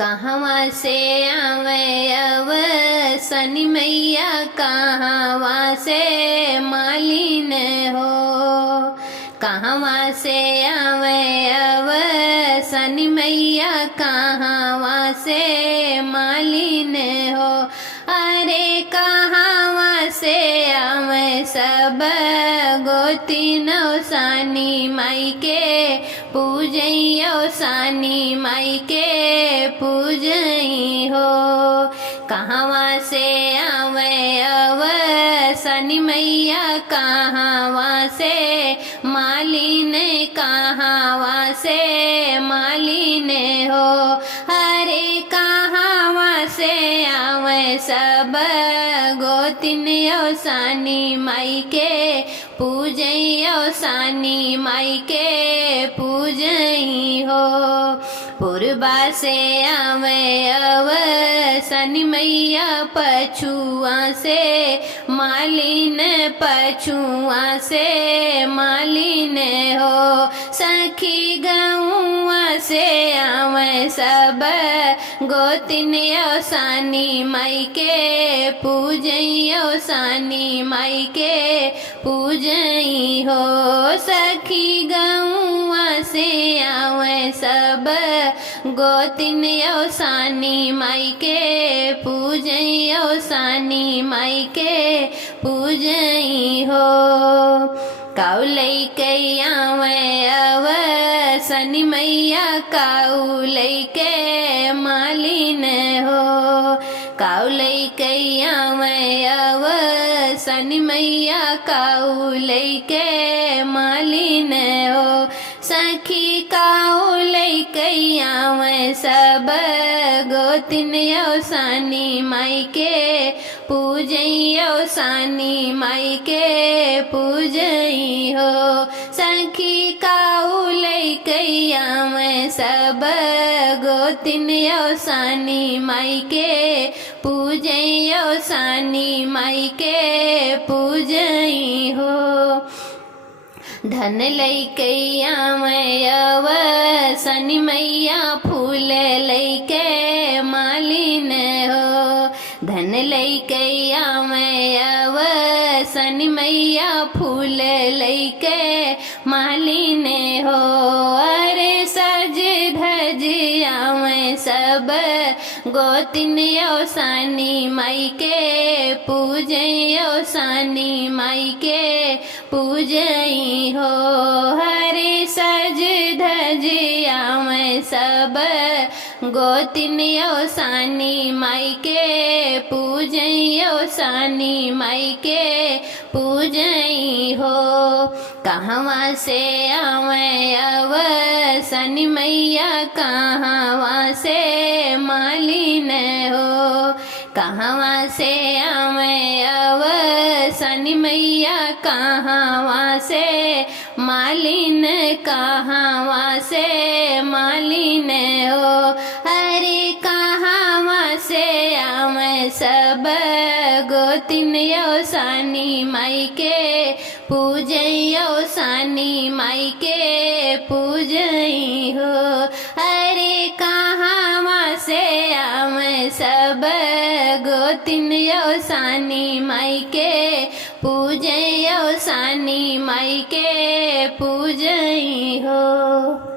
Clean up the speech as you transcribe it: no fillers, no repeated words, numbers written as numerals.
कहवा से आवे अव सनी मैया, कहवा से मालिन हो। कहवा से आवे अव सनी मैया, कहवा से मालिन हो। अरे कहवा से आवे सब गोतिनो सानी माई के पूजइयो, सानी माई के पूजई हो। कहवा से आवे अव सनी मैया, कहवा से मालिन, कहवा से मालिन हो। हरे कहवा से आवे सब गोतिनियो सानी माई के पूजइयो, सानी माई के पूजई हो। पूर्वा से आवे अव सनी मैया, पछुआ से मालिन, पछुआ से मालिन हो। सखी गौआ से आवे सब गोतिनियो सानी माई के पूजइयो, सानी माई के पूजई हो। सखी गौआ से आवे सब गोतिनियो सानी माई के पूजइयो, सानी माई के पूजई हो। काउलई के आवे अव सनी मैया, काउलई के मालिन हो। काउलई के आवे अव सनी मैया, काउलई के मालिन हो। सखी काउलई के आवे सब गोतिनियो सानी माई के पूजइयो, सानी माई के पूजई हो। सखी काउलई के आवे सब गोतिनियो सानी माई के पूजइयो, सानी माई के पूजई हो। धन लैके आवे अव सनी मैया, फूल लैके मालिन हो। धन लैके आवे अव सनी मैया, फूल लैके मालिन हो। अरे सज धज आवे सब गोतिनियो सानी माई के पूजइयो, सानी माई के पूजई हो। हरे सज धज आवे सब गोतिनियो सानी माई के पूजइयो, सानी माई के पूजई हो। कहवा से आवे अव सनी मैया, कहवा से मालिन हो। कहवा से आवे अव सनी मैया, कहवा से मालिन, कहवा से मालिन हो। अरे कहवा से आवे सब गोतिनियो सानी माई के पूजइयो, सानी माई के पूजई हो। अरे कहवा से आवे सब गोतिनियो सानी माई के पूजइयो, सानी माई के पूजई हो।